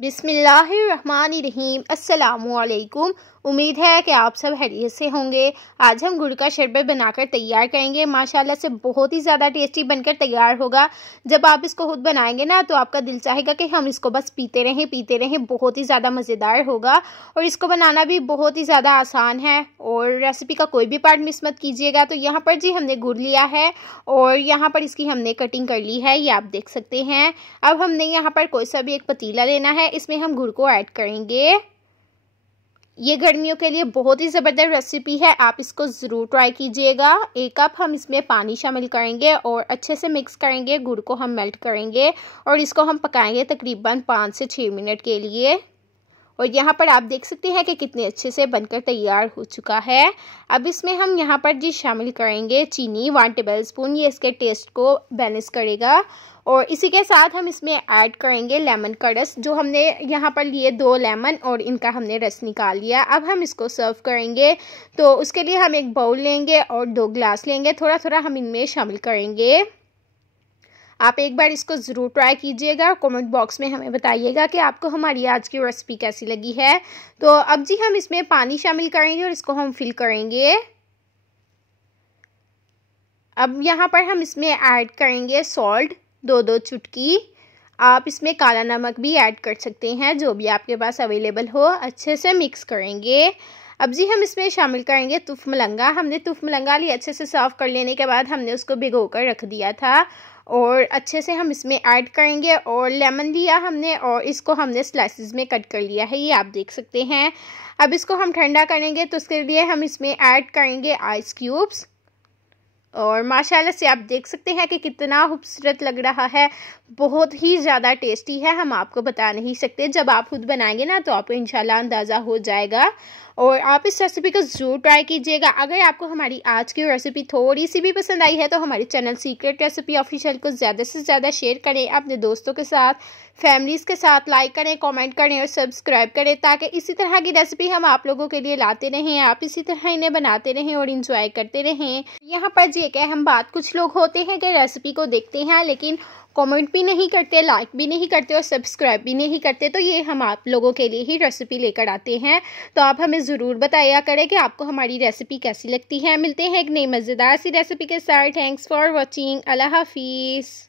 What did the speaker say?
बिस्मिल्लाहिर्रहमानिर्रहीम। अस्सलामुअलैकुम। उम्मीद है कि आप सब खैरियत से होंगे। आज हम गुड़ का शरबत बनाकर तैयार करेंगे। माशाल्लाह से बहुत ही ज़्यादा टेस्टी बनकर तैयार होगा। जब आप इसको खुद बनाएंगे ना तो आपका दिल चाहेगा कि हम इसको बस पीते रहें। बहुत ही ज़्यादा मज़ेदार होगा और इसको बनाना भी बहुत ही ज़्यादा आसान है और रेसिपी का कोई भी पार्ट मिस मत कीजिएगा। तो यहाँ पर जी हमने गुड़ लिया है और यहाँ पर इसकी हमने कटिंग कर ली है, ये आप देख सकते हैं। अब हमने यहाँ पर कोई सा भी एक पतीला लेना है, इसमें हम गुड़ को ऐड करेंगे। ये गर्मियों के लिए बहुत ही ज़बरदस्त रेसिपी है, आप इसको ज़रूर ट्राई कीजिएगा। 1 कप हम इसमें पानी शामिल करेंगे और अच्छे से मिक्स करेंगे। गुड़ को हम मेल्ट करेंगे और इसको हम पकाएंगे तकरीबन 5 से 6 मिनट के लिए। और यहाँ पर आप देख सकते हैं कि कितने अच्छे से बनकर तैयार हो चुका है। अब इसमें हम यहाँ पर जी शामिल करेंगे चीनी 1 टेबल स्पून, ये इसके टेस्ट को बैलेंस करेगा। और इसी के साथ हम इसमें ऐड करेंगे लेमन का रस, जो हमने यहाँ पर लिए 2 लेमन और इनका हमने रस निकाल लिया। अब हम इसको सर्व करेंगे तो उसके लिए हम एक बाउल लेंगे और 2 ग्लास लेंगे। थोड़ा थोड़ा हम इनमें शामिल करेंगे। आप एक बार इसको ज़रूर ट्राई कीजिएगा। कमेंट बॉक्स में हमें बताइएगा कि आपको हमारी आज की रेसिपी कैसी लगी है। तो अब जी हम इसमें पानी शामिल करेंगे और इसको हम फिल करेंगे। अब यहाँ पर हम इसमें ऐड करेंगे सॉल्ट 2 चुटकी। आप इसमें काला नमक भी ऐड कर सकते हैं, जो भी आपके पास अवेलेबल हो। अच्छे से मिक्स करेंगे। अब जी हम इसमें शामिल करेंगे तुफ़ मलंगा। हमने तुफ़ मलंगा लिए, अच्छे से साफ़ कर लेने के बाद हमने उसको भिगो कर रख दिया था और अच्छे से हम इसमें ऐड करेंगे। और लेमन लिया हमने और इसको हमने स्लाइसेस में कट कर लिया है, ये आप देख सकते हैं। अब इसको हम ठंडा करेंगे तो उसके लिए हम इसमें ऐड करेंगे आइस क्यूब्स। और माशाल्लाह से आप देख सकते हैं कि कितना खूबसूरत लग रहा है, बहुत ही ज़्यादा टेस्टी है। हम आपको बता नहीं सकते, जब आप खुद बनाएंगे ना तो आपको इंशाल्लाह अंदाज़ा हो जाएगा। और आप इस रेसिपी को ज़रूर ट्राई कीजिएगा। अगर आपको हमारी आज की रेसिपी थोड़ी सी भी पसंद आई है तो हमारे चैनल सीक्रेट रेसिपी ऑफिशियल को ज़्यादा से ज़्यादा शेयर करें, अपने दोस्तों के साथ, फैमिलीज़ के साथ, लाइक करें, कमेंट करें और सब्सक्राइब करें, ताकि इसी तरह की रेसिपी हम आप लोगों के लिए लाते रहें। आप इसी तरह इन्हें बनाते रहें और इंजॉय करते रहें। यहाँ पर जी एक अहम बात, कुछ लोग होते हैं कि रेसिपी को देखते हैं लेकिन कमेंट भी नहीं करते, लाइक भी नहीं करते और सब्सक्राइब भी नहीं करते। तो ये हम आप लोगों के लिए ही रेसिपी लेकर आते हैं। तो आप हमें ज़रूर बताया करें कि आपको हमारी रेसिपी कैसी लगती है। मिलते हैं एक नई मज़ेदार सी रेसिपी के साथ। Thanks for watching. अल्लाह हाफिज़।